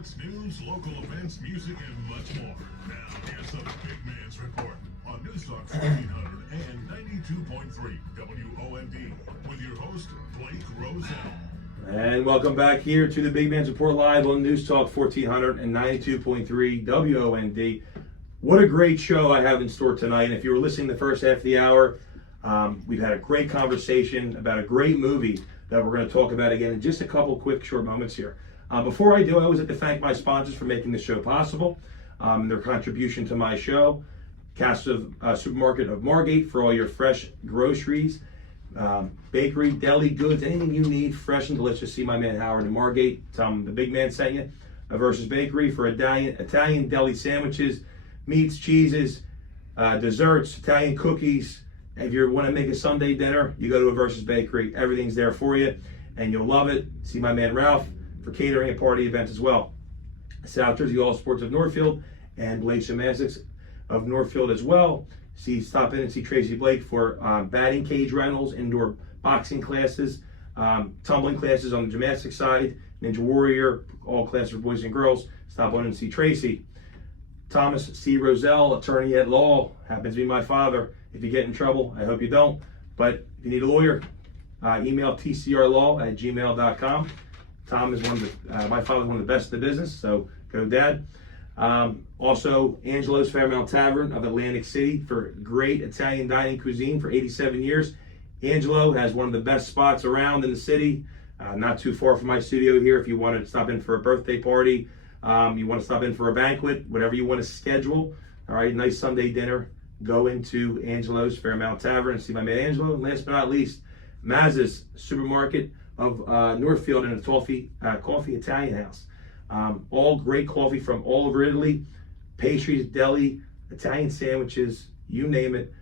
Sports, news, local events, music, and much more. Now, here's the Big Man's Report on News Talk 1400 and 92.3 WOND with your host, Blake Roselle. And welcome back here to the Big Man's Report live on News Talk 1400 and 92.3 WOND. What a great show I have in store tonight. And if you were listening the first half of the hour, we've had a great conversation about a great movie that we're going to talk about again in just a couple quick short moments here. Before I do, I always like to thank my sponsors for making this show possible, their contribution to my show. Castle Supermarket of Margate for all your fresh groceries, bakery, deli goods, anything you need fresh and delicious. See my man Howard in Margate. Tell him the Big Man sent you. Versus Bakery for Italian deli sandwiches, meats, cheeses, desserts, Italian cookies. If you want to make a Sunday dinner, you go to a Versus Bakery. Everything's there for you, and you'll love it. See my man Ralph for catering and party events as well. South Jersey All Sports of Northfield and Blake Gymnastics of Northfield as well. Stop in and see Tracy Blake for batting cage rentals, indoor boxing classes, tumbling classes on the gymnastics side, Ninja Warrior, all classes for boys and girls. Stop on and see Tracy. Thomas C. Roselle, attorney at law, happens to be my father. If you get in trouble, I hope you don't, but if you need a lawyer, email tcrlaw@gmail.com. Tom is my father's one of the best in the business, so go Dad. Also, Angelo's Fairmount Tavern of Atlantic City for great Italian dining cuisine for 87 years. Angelo has one of the best spots around in the city, not too far from my studio here. If you want to stop in for a birthday party, you want to stop in for a banquet, whatever you want to schedule, all right, nice Sunday dinner, go into Angelo's Fairmount Tavern and see my man Angelo. And last but not least, Maz's Supermarket of Northfield and a coffee Italian house. All great coffee from all over Italy, pastries, deli, Italian sandwiches, you name it.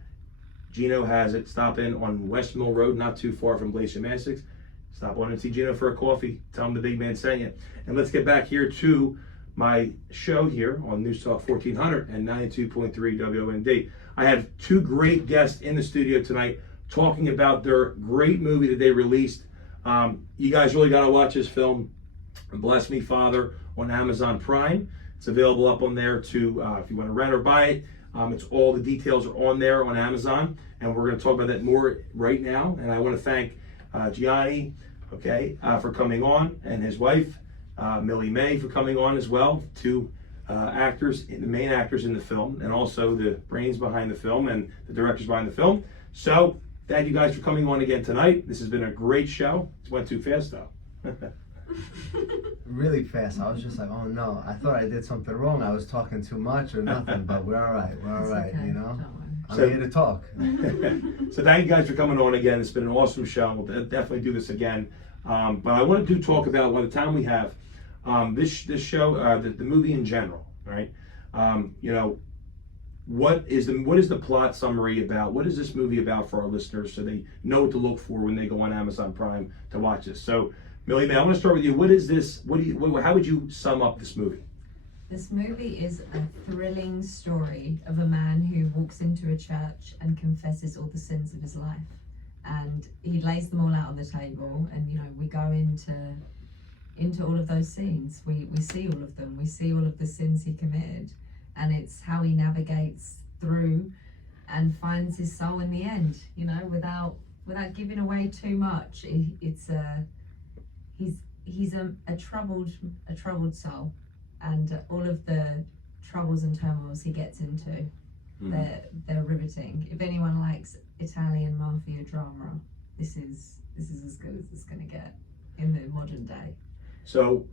Gino has it. Stop in on West Mill Road, not too far from Blake Gymnastics. Stop on and see Gino for a coffee. Tell him the Big Man sent you. And let's get back here to my show here on News Talk 1400 and 92.3 WOND. I have two great guests in the studio tonight talking about their great movie that they released. You guys really got to watch this film, Bless Me Father, on Amazon Prime. It's available up on there to if you want to rent or buy it. It's all the details are on there on Amazon, and we're going to talk about that more right now. And I want to thank Gianni, for coming on, and his wife Millie May for coming on as well. Two actors, the main actors in the film, and also the brains behind the film and the directors behind the film. So thank you guys for coming on again tonight. This has been a great show. It went too fast though. Really fast. I was just like, oh no, I thought I did something wrong. I was talking too much or nothing, but we're all right. We're all right, okay. you know? I'm So- here to talk. So thank you guys for coming on again. It's been an awesome show. We'll definitely do this again. But I want to talk about, by the time we have, this show, the movie in general, right? What is the plot summary about? What is this movie about for our listeners so they know what to look for when they go on Amazon Prime to watch this? So, Millie May, I want to start with you. What is this? How would you sum up this movie? This movie is a thrilling story of a man who walks into a church and confesses all the sins of his life. And he lays them all out on the table, and we go into all of those scenes. We see all of them. We see all of the sins he committed, and it's how he navigates through and finds his soul in the end. Without giving away too much. He's a troubled soul, and all of the troubles and turmoils he gets into, they're riveting. If anyone likes Italian mafia drama, this is as good as it's going to get in the modern day. So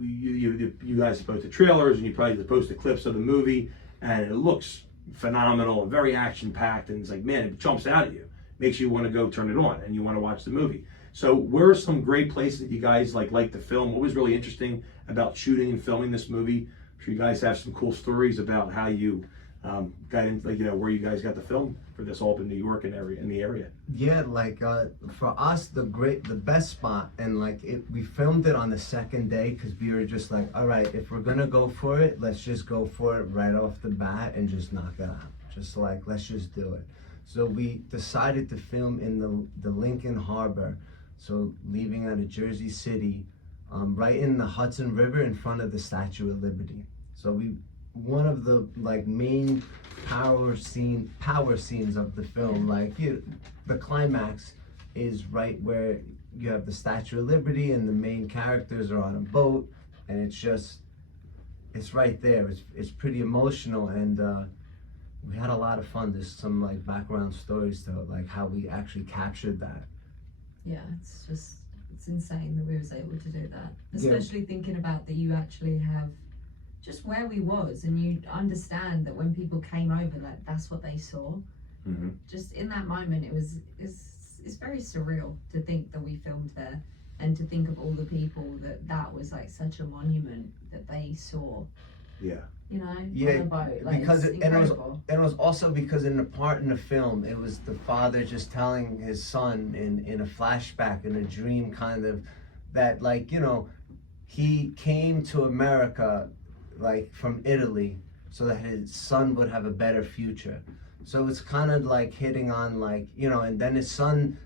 you guys posted trailers and you probably posted clips of the movie, and it looks phenomenal and very action packed, and it's like, man, it jumps out at you, makes you want to go turn it on and you want to watch the movie. So where are some great places that you guys like the film? What was really interesting about shooting and filming this movie? I'm sure you guys have some cool stories about how you got into, where you guys got the film for this, all up in New York and in the area. Yeah, for us, the best spot, and we filmed it on the second day because we were just like, all right, if we're gonna go for it, let's just go for it right off the bat and just knock it out. Just let's just do it. So we decided to film in the Lincoln Harbor. So leaving out of Jersey City, right in the Hudson River in front of the Statue of Liberty. So one of the like main power scenes of the film, like the climax is right where you have the Statue of Liberty and the main characters are on a boat, and it's right there. It's pretty emotional, and we had a lot of fun. There's some like background stories to it, like how we actually captured that. Yeah, it's insane that we was able to do that. Especially thinking about that you actually have just where we was, and you understand that when people came over, like that's what they saw. Mm-hmm. Just in that moment, it's very surreal to think that we filmed there, and to think of all the people that was like such a monument that they saw. Yeah. You know, Yeah, on a boat. Like, because it's it incredible. was also because in the part in the film, it was the father just telling his son in a flashback, in a dream, kind of, that like, you know, he came to America like from Italy so that his son would have a better future. So it's kind of like hitting on like, you know, and then his son,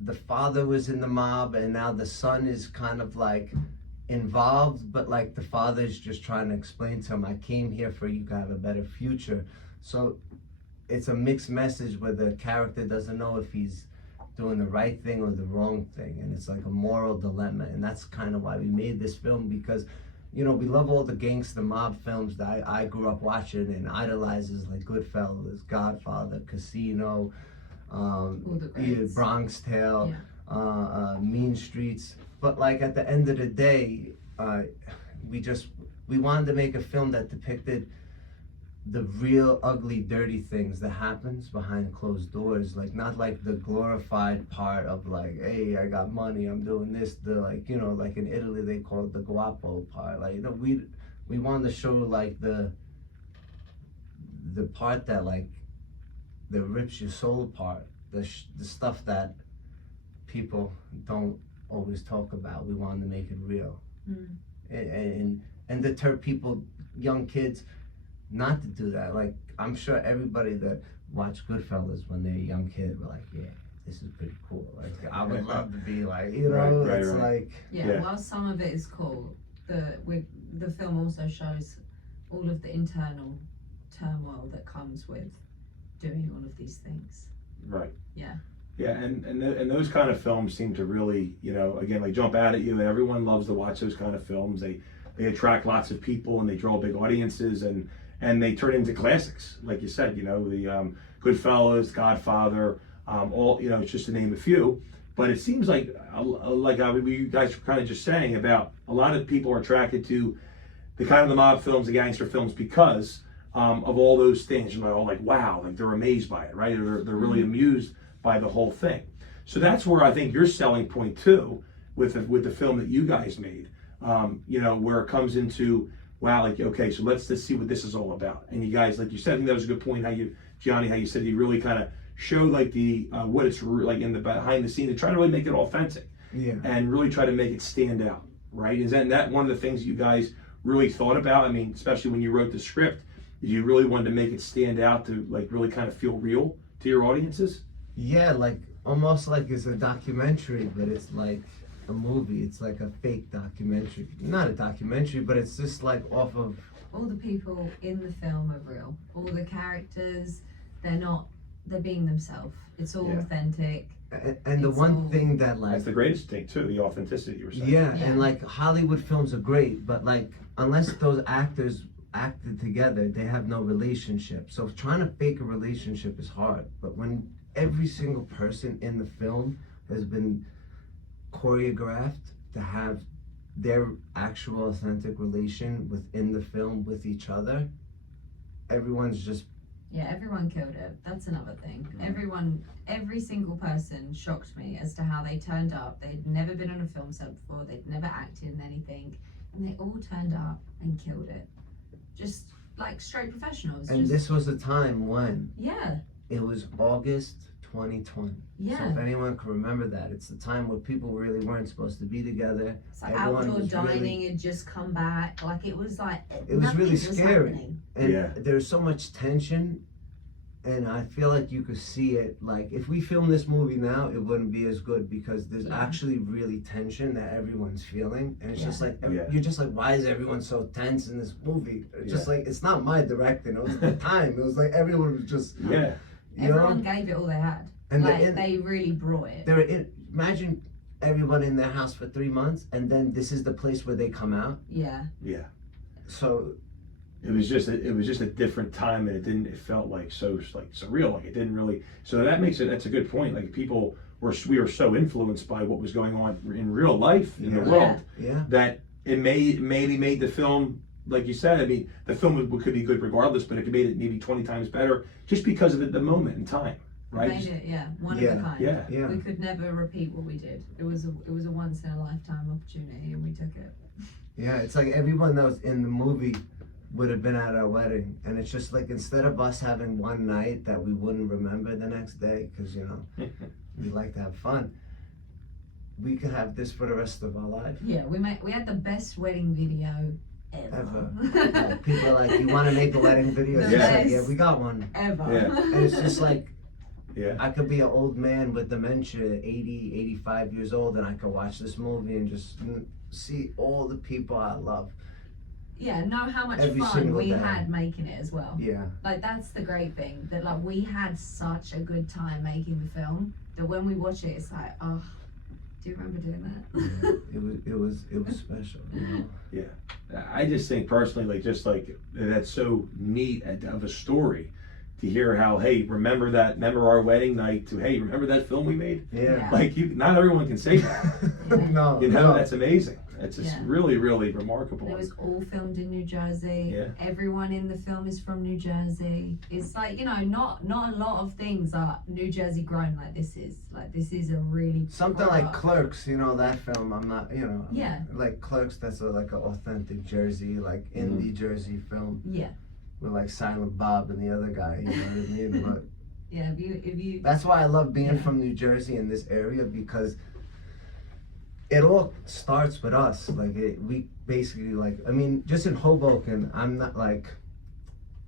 the father was in the mob, and now the son is kind of like involved, but like the father's just trying to explain to him, I came here for you to have a better future. So it's a mixed message where the character doesn't know if he's doing the right thing or the wrong thing, and it's like a moral dilemma. And that's kind of why we made this film, because, you know, we love all the gangster mob films that I grew up watching and idolizes, like Goodfellas, Godfather, Casino, Bronx Tale, Mean Streets. But like at the end of the day, we wanted to make a film that depicted the real ugly, dirty things that happens behind closed doors. Like not like the glorified part of like, hey, I got money, I'm doing this. The like, you know, like in Italy they call it the guapo part. Like, you know, we wanted to show like the part that like that rips your soul apart. The stuff that people don't always talk about. We wanted to make it real, and deter people, young kids, not to do that. Like I'm sure everybody that watched Goodfellas when they're a young kid were like, yeah, this is pretty cool. Like I would love to be like, you know, right. like While some of it is cool, the film also shows all of the internal turmoil that comes with doing all of these things. Right. Yeah. Yeah, and those kind of films seem to really, you know, again, like jump out at you. Everyone loves to watch those kind of films. They attract lots of people, and they draw big audiences, and they turn into classics, like you said. You know, the Goodfellas, Godfather, all, you know, it's just to name a few. But it seems like you guys were kind of just saying about a lot of people are attracted to the kind of the mob films, the gangster films, because of all those things. And they're all like, wow, like they're amazed by it, right? They're really amused by the whole thing. So that's where I think your selling point too, with the film that you guys made, you know, where it comes into, wow, like, okay, so let's see what this is all about. And you guys, like you said, I think that was a good point, Gianni, how you said you really kind of showed like the what it's like in the behind the scenes, and try to really make it authentic, and really try to make it stand out, right? Is that one of the things you guys really thought about? I mean, especially when you wrote the script, you really wanted to make it stand out to like really kind of feel real to your audiences? Yeah, like almost like it's a documentary, but it's like a movie. It's like a fake documentary. Not a documentary, but it's just like off of... All the people in the film are real. All the characters, they're being themselves. It's all authentic. And the one thing that like... That's the greatest thing too, the authenticity you were saying. Yeah, and like Hollywood films are great, but like unless those actors acted together, they have no relationship. So trying to fake a relationship is hard. But when every single person in the film has been choreographed to have their actual authentic relation within the film with each other, everyone's just... Yeah, everyone killed it. That's another thing. Every single person shocked me as to how they turned up. They'd never been on a film set before. They'd never acted in anything. And they all turned up and killed it. Just like straight professionals. And this was a time when... Yeah. It was August 2020. Yeah. So if anyone can remember that, it's the time where people really weren't supposed to be together. It's like Everyone outdoor was dining had just come back. Like it was like it was really scary. Happening. And there was so much tension and I feel like you could see it. Like if we filmed this movie now, it wouldn't be as good because there's Yeah. actually really tension that everyone's feeling, and it's just like Yeah. you're just like, why is everyone so tense in this movie? It's just like it's not my directing. It was the time. It was like everyone was just Yeah. you Everyone know. gave it all they had. And Like they really brought it. they were in. Imagine everyone in their house for 3 months, and then this is the place where they come out. Yeah. Yeah. So It was just a different time, and it felt like so like surreal. Like it didn't really. So that's a good point. Like we were so influenced by what was going on in real life in the Yeah. world yeah. that it maybe made the film, like you said. I mean, the film could be good regardless, but it made it maybe 20 times better just because of the moment in time, right? Made it, one Yeah. of a kind. Yeah. Yeah. We could never repeat what we did. It was a once in a lifetime opportunity, and we took it. Yeah, it's like everyone that was in the movie would have been at our wedding, and it's just like instead of us having one night that we wouldn't remember the next day, because you know we like to have fun, we could have this for the rest of our life. Yeah, we had the best wedding video ever. Like, people are like, you want to make a wedding video? It's The just like, best. yeah, we got one. Ever. Yeah. And it's just like Yeah. I could be an old man with dementia, 80, 85 years old, and I could watch this movie and just see all the people I love. Yeah, know how much Every fun single we day. had making it as well. Yeah. Like that's the great thing, that like we had such a good time making the film that when we watch it, it's like, oh, do you remember doing that? It was special. You know? I just think personally, like that's so neat of a story to hear how, hey, remember our wedding night, to hey, remember that film we made? Yeah. Like not everyone can say that. No. You know, no. that's amazing. It's just Yeah. really, really remarkable. It was all filmed in New Jersey. Yeah. Everyone in the film is from New Jersey. It's like, you know, not a lot of things are New Jersey grown like this is. Like this is a really Something like proper- Clerks, you know, that film, I'm not, you know. Yeah. Like Clerks, that's like an authentic Jersey, like indie Jersey film Yeah. with like Silent Bob and the other guy, you know what I mean? But Yeah. If you that's why I love being Yeah. from New Jersey in this area, because it all starts with us. Like we basically like, I mean, just in Hoboken, I'm not like,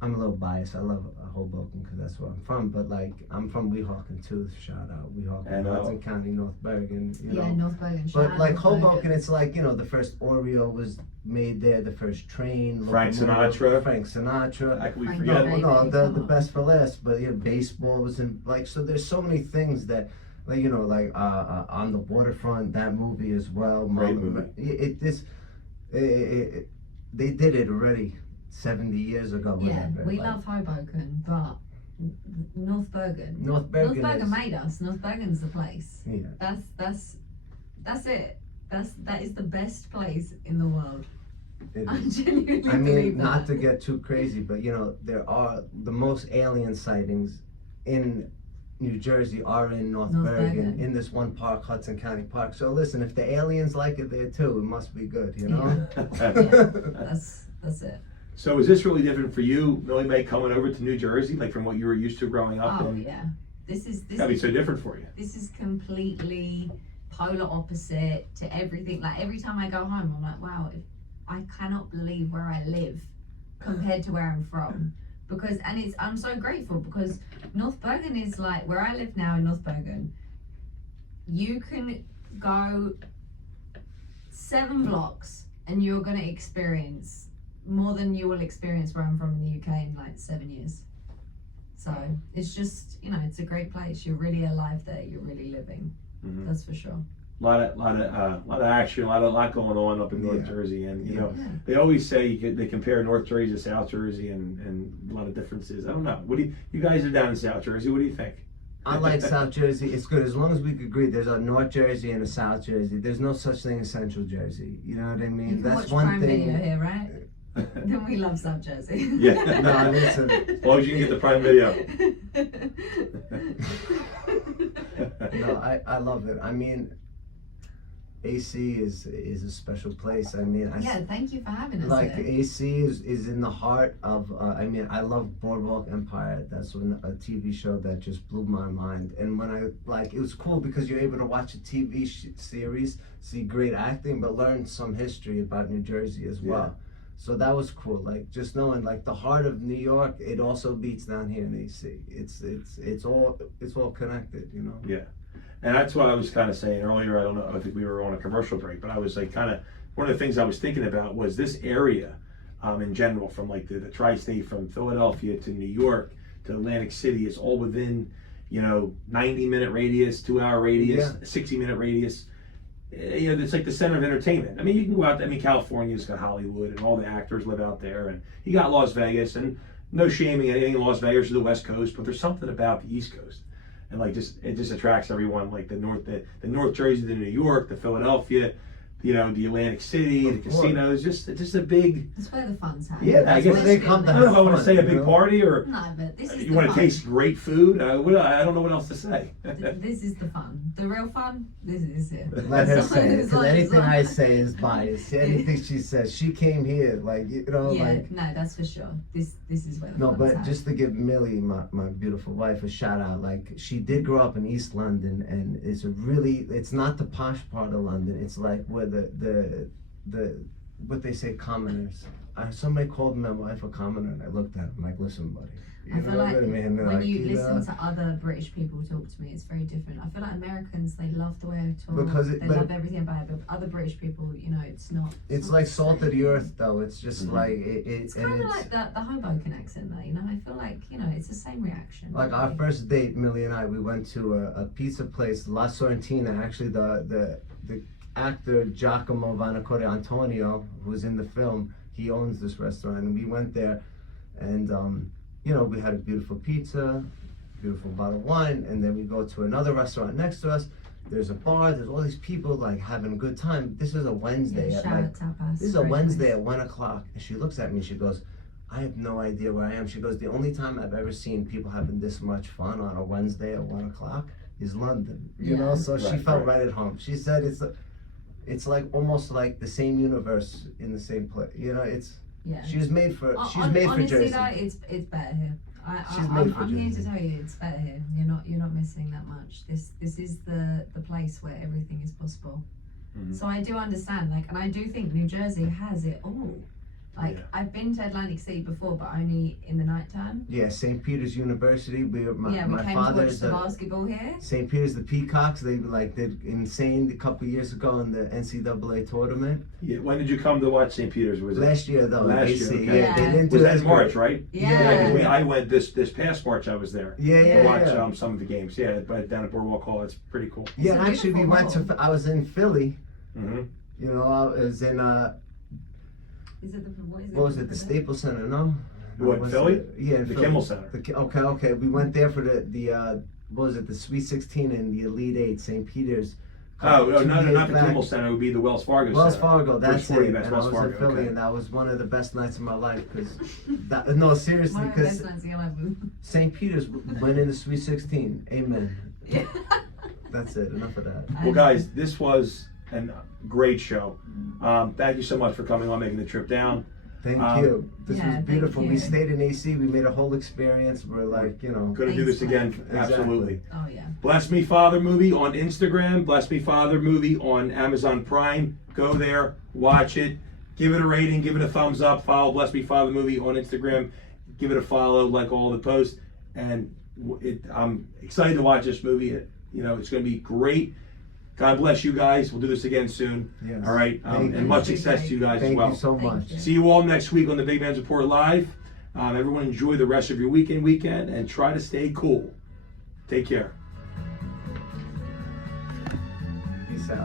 I'm a little biased. I love Hoboken because that's where I'm from. But like, I'm from Weehawken too. Shout out Weehawken, Hudson County, North Bergen. You know. North Bergen. But like Hoboken, it's like, you know, the first Oreo was made there, the first train. Frank locomotive, Sinatra. Frank Sinatra. How can we Frank forget? Sinatra. No, the Come on. best for last. But you know, baseball was in like, so there's so many things that, like, you know, like On the Waterfront, that movie as well. Great Mama- movie. They did it already 70 years ago. Yeah, whatever, we like, love Hoboken, but North Bergen. North Bergen. North Bergen is- made us. North Bergen's the place. Yeah. That's it. That is the best place in the world. It I is. genuinely I mean, believe not that. to get too crazy, but you know, there are the most alien sightings in New Jersey are in North Bergen, Bergen. in this one park, Hudson County Park. So listen, if the aliens like it there too, it must be good, you know? That's it. So is this really different for you, Millie Mae, coming over to New Jersey, like from what you were used to growing up? Oh And yeah. This is gotta be so different for you. this is completely polar opposite to everything. Like every time I go home, I'm like, wow, I cannot believe where I live compared to where I'm from. Because I'm so grateful because North Bergen is like where I live now in North Bergen. You can go 7 blocks and you're gonna experience more than you will experience where I'm from in the UK in like 7 years. So it's just, you know, it's a great place. You're really alive there. You're really living. Mhm. That's for sure. A lot of action, a lot going on up in North Yeah. Jersey, and you Yeah. know Yeah. they always say they compare North Jersey to South Jersey, and a lot of differences. I don't know. What do you guys are down in South Jersey? What do you think? I like South Jersey. It's good as long as we could agree. There's a North Jersey and a South Jersey. There's no such thing as Central Jersey. You know what I You mean? can That's watch one Prime thing. Video here, right? Then we love South Jersey. Yeah. No, listen. As long as you can get the Prime Video. No, I love it. I mean, AC is a special place. I mean, Yeah, thank you for having us like here. AC is in the heart of. I mean, I love Boardwalk Empire. That's a TV show that just blew my mind. And when it was cool because you're able to watch a TV series, see great acting, but learn some history about New Jersey as well. So that was cool. Like just knowing, like the heart of New York, it also beats down here in AC. It's all connected, you know. Yeah, and that's what I was kind of saying earlier. I don't know. I think we were on a commercial break, but I was like kind of one of the things I was thinking about was this area, in general, from like the tri-state, from Philadelphia to New York to Atlantic City, is all within 90-minute radius, 2-hour radius, 60-minute radius. It's like the center of entertainment. I mean, you can go out. I mean, California's got Hollywood, and all the actors live out there, and you got Las Vegas, and no shaming at anything in Las Vegas or the West Coast, but there's something about the East Coast, and like it just attracts everyone. Like the North Jersey, the New York, the Philadelphia, the Atlantic City, the casinos. It's just a big. That's where the fun's happening. Yeah, I that's guess where they come to I don't know if I want to fun, say a you big know? party or No, but this is you the want to fun. taste great food. I don't know what else to say. This is the fun. The real fun. This is it. Let her As long say it, as- because as anything long I as- say is biased. Anything she says, she came here, like Yeah, like. no, that's for sure. This is where the No, fun's but happening. just to give Millie, my beautiful wife, a shout out. Like she did grow up in East London, and it's not the posh part of London. It's like where the what they say commoners. Somebody called my wife a commoner, and I looked at him like, listen, buddy. I feel like And they're when like, you know, listen to other British people talk to me, it's very different. I feel like Americans, they love the way I talk. Because they love everything about it. But other British people, it's not. It's not like the salt of same. the earth, though. It's just like It's kind of like the Hoboken accent, though. I feel like it's the same reaction. like our first date, Millie and I, we went to a pizza place, La Sorrentina. Actually, the actor Giacomo Vanacore Antonio, who was in the film, he owns this restaurant, and we went there, and we had a beautiful pizza, beautiful bottle of wine, and then we go to another restaurant next to us. There's a bar. There's all these people like having a good time. This is a Wednesday Yeah, at shout like out tapas. this is a very Wednesday nice. at 1:00, and she looks at me. She goes, "I have no idea where I am." She goes, "The only time I've ever seen people having this much fun on a Wednesday at 1:00 is London." You know, Yeah. so she Right, felt right. right at home. She said it's like almost like the same universe in the same place. Yeah. She was made for Honestly, Jersey. though, it's better here. She's made for I'm here to Jersey. tell you, it's better here. You're not missing that much. This is the place where everything is possible. Mhm. So I do understand, and I do think New Jersey has it all. Yeah. I've been to Atlantic City before, but only in the nighttime. Yeah, St. Peter's University. We My came to watch father's the basketball here. St. Peter's, the Peacocks. They did insane a couple years ago in the NCAA tournament. Yeah, when did you come to watch St. Peter's? Was it Last year though, Last AC, year, okay. yeah, they didn't do was that as in March, good. right? Yeah. 'cause I went this past March. I was there. Yeah, To yeah, watch yeah. some of the games. Yeah, but down at Boardwalk Hall, it's pretty cool. Yeah, It's a actually, we beautiful went to. hall. I was in Philly. Mm-hmm. I was in Is it what is it? what was it? The Staples Center? No. What, Was Philly? it- Yeah, in The Philly. Kimmel Center. Okay. We went there for the what was it? The Sweet 16 and the Elite Eight, St. Peter's. Oh, no, 2 not days the back. Kimmel Center. It would be the Wells Fargo Wells Center. Fargo, that's First 40 it. best And I Wells was Fargo, in Philly, okay. and that was one of the best nights of my life. Because no, seriously, One of the because best nights of your life. St. Peter's went in the Sweet 16. Amen. Yeah. That's it. Enough of that. Well, guys, this was a great show. Thank you so much for coming on, making the trip down. Thank Um, you. This yeah, was thank beautiful. We you. stayed in AC. We made a whole experience. We're like, Going to do Thanks, this again, Exactly. absolutely. Oh yeah. Bless Me Father movie on Instagram. Bless Me Father movie on Amazon Prime. Go there, watch it, give it a rating, give it a thumbs up. Follow Bless Me Father movie on Instagram. Give it a follow, like all the posts, and I'm excited to watch this movie. It's going to be great. God bless you guys. We'll do this again soon. Yes. All right, Thank and you. much success to you guys Thank as well. you so Thank much. you. See you all next week on the Big Man's Report Live. Everyone enjoy the rest of your weekend, and try to stay cool. Take care.